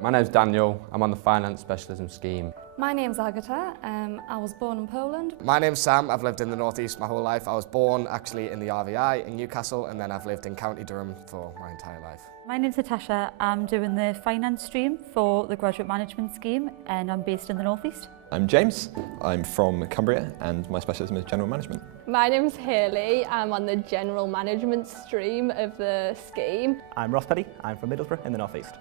My name's Daniel, I'm on the Finance Specialism scheme. My name's Agata, I was born in Poland. My name's Sam, I've lived in the North East my whole life. I was born actually in the RVI in Newcastle, and then I've lived in County Durham for my entire life. My name's Natasha, I'm doing the finance stream for the graduate management scheme and I'm based in the North East. I'm James, I'm from Cumbria and my specialism is general management. My name's Hayley, I'm on the general management stream of the scheme. I'm Peddie, I'm from Middlesbrough in the North East.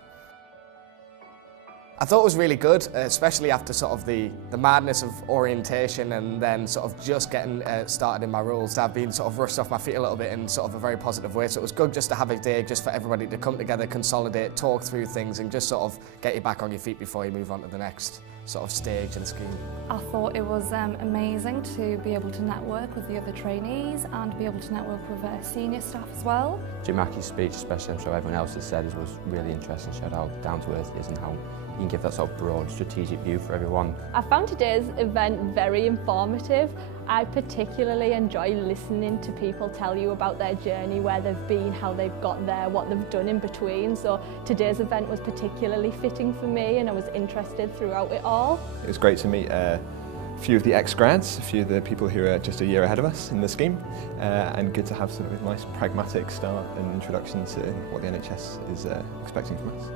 I thought it was really good, especially after sort of the madness of orientation and then sort of just getting started in my roles. I've been sort of rushed off my feet a little bit in sort of a very positive way, so it was good just to have a day just for everybody to come together, consolidate, talk through things and just sort of get you back on your feet before you move on to the next sort of stage in the scheme. I thought it was amazing to be able to network with the other trainees and be able to network with senior staff as well. Jim Mackey's speech, especially I'm sure everyone else has said, was really interesting, showed how down to earth it is and how you can give that sort of broad strategic view for everyone. I found today's event very informative. I particularly enjoy listening to people tell you about their journey, where they've been, how they've got there, what they've done in between. So today's event was particularly fitting for me and I was interested throughout it all. It was great to meet a few of the ex-grads, a few of the people who are just a year ahead of us in the scheme, and good to have sort of a nice pragmatic start and introduction to what the NHS is expecting from us.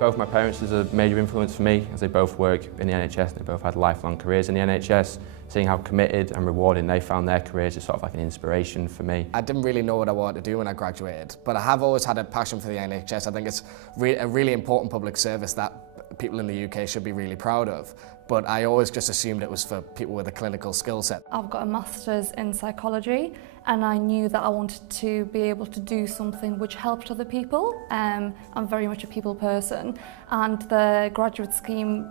Both my parents is a major influence for me as they both work in the NHS and they both had lifelong careers in the NHS. Seeing how committed and rewarding they found their careers is sort of like an inspiration for me. I didn't really know what I wanted to do when I graduated, but I have always had a passion for the NHS. I think it's a really important public service that people in the UK should be really proud of. But I always just assumed it was for people with a clinical skill set. I've got a master's in psychology and I knew that I wanted to be able to do something which helped other people. I'm very much a people person and the graduate scheme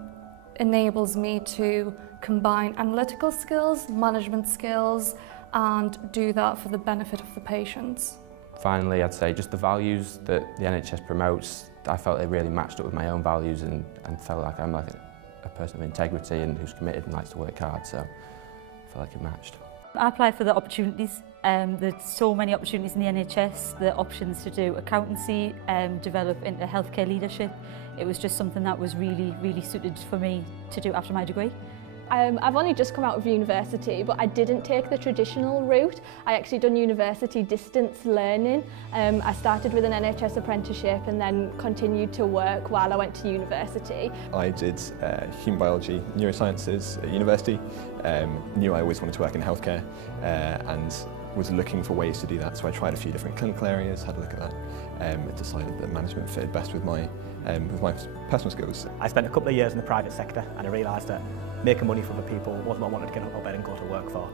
enables me to combine analytical skills, management skills and do that for the benefit of the patients. Finally, I'd say just the values that the NHS promotes, I felt it really matched up with my own values and felt like I'm like a person of integrity and who's committed and likes to work hard, so I felt like it matched. I applied for the opportunities. There's so many opportunities in the NHS, the options to do accountancy, develop into healthcare leadership. It was just something that was really, really suited for me to do after my degree. I've only just come out of university, but I didn't take the traditional route. I actually done university distance learning. I started with an NHS apprenticeship and then continued to work while I went to university. I did human biology, neurosciences at university, knew I always wanted to work in healthcare and was looking for ways to do that, so I tried a few different clinical areas, had a look at that, and decided that management fitted best with my personal skills. I spent a couple of years in the private sector and I realised that making money for other people wasn't what I wanted to get out of bed and go to work for.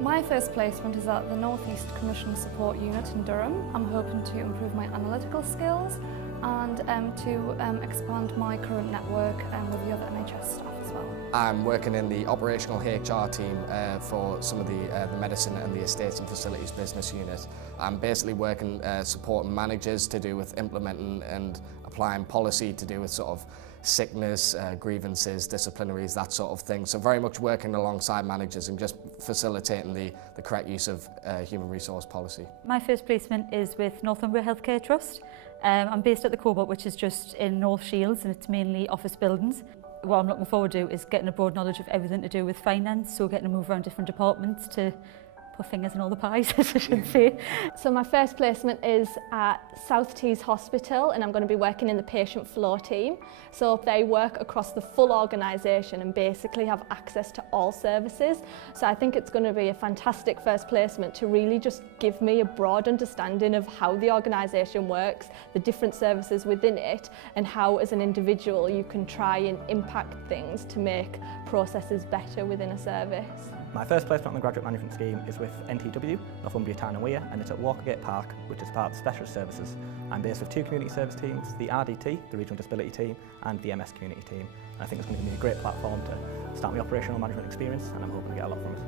My first placement is at the North East Commissioning Support Unit in Durham. I'm hoping to improve my analytical skills and to expand my current network with the other NHS staff as well. I'm working in the operational HR team for some of the medicine and the estates and facilities business unit. I'm basically working supporting managers to do with implementing and applying policy to do with sort of sickness, grievances, disciplinaries, that sort of thing. So very much working alongside managers and just facilitating the correct use of human resource policy. My first placement is with Northumbria Healthcare Trust. I'm based at the Cobalt, which is just in North Shields, and it's mainly office buildings. What I'm looking forward to is getting a broad knowledge of everything to do with finance, so getting to move around different departments to put fingers in all the pies, as I should say. So my first placement is at South Tees Hospital and I'm going to be working in the patient flow team. So they work across the full organisation and basically have access to all services. So I think it's going to be a fantastic first placement to really just give me a broad understanding of how the organisation works, the different services within it, and how as an individual you can try and impact things to make processes better within a service. My first placement on the graduate management scheme is with NTW, Northumbria Town and Weir, and it's at Walkergate Park, which is part of Specialist Services. I'm based with two community service teams, the RDT, the Regional Disability Team, and the MS Community Team. And I think it's going to give me a great platform to start my operational management experience, and I'm hoping to get a lot from it.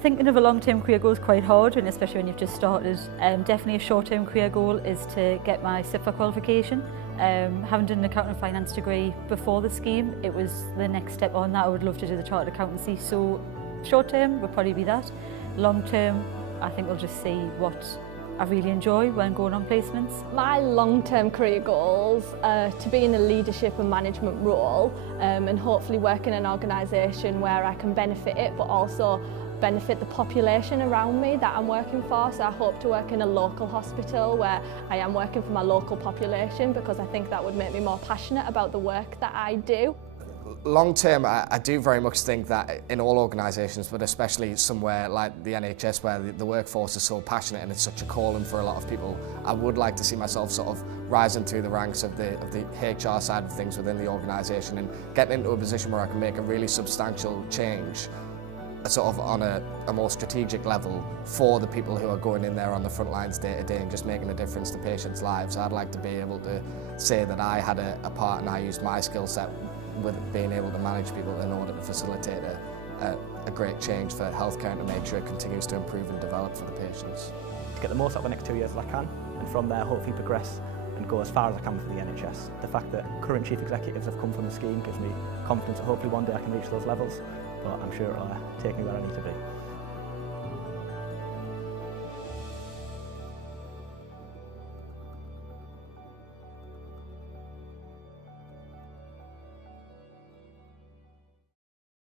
Thinking of a long-term career goal is quite hard, and especially when you've just started. Definitely a short-term career goal is to get my CIFA qualification. Having done an accounting and finance degree before the scheme, it was the next step on that. I would love to do the chartered accountancy, so short-term would probably be that. Long-term, I think they'll just see what I really enjoy when going on placements. My long-term career goals are to be in a leadership and management role and hopefully work in an organisation where I can benefit it but also benefit the population around me that I'm working for. So I hope to work in a local hospital where I am working for my local population because I think that would make me more passionate about the work that I do. Long term, I do very much think that in all organisations, but especially somewhere like the NHS where the workforce is so passionate and it's such a calling for a lot of people, I would like to see myself sort of rising through the ranks of the HR side of things within the organisation and getting into a position where I can make a really substantial change sort of on a more strategic level for the people who are going in there on the front lines day to day and just making a difference to patients' lives. I'd like to be able to say that I had a part and I used my skill set with being able to manage people in order to facilitate a great change for healthcare and to make sure it continues to improve and develop for the patients. To get the most out of the next 2 years as I can, and from there hopefully progress and go as far as I can for the NHS. The fact that current chief executives have come from the scheme gives me confidence that hopefully one day I can reach those levels, but I'm sure it'll take me where I need to be.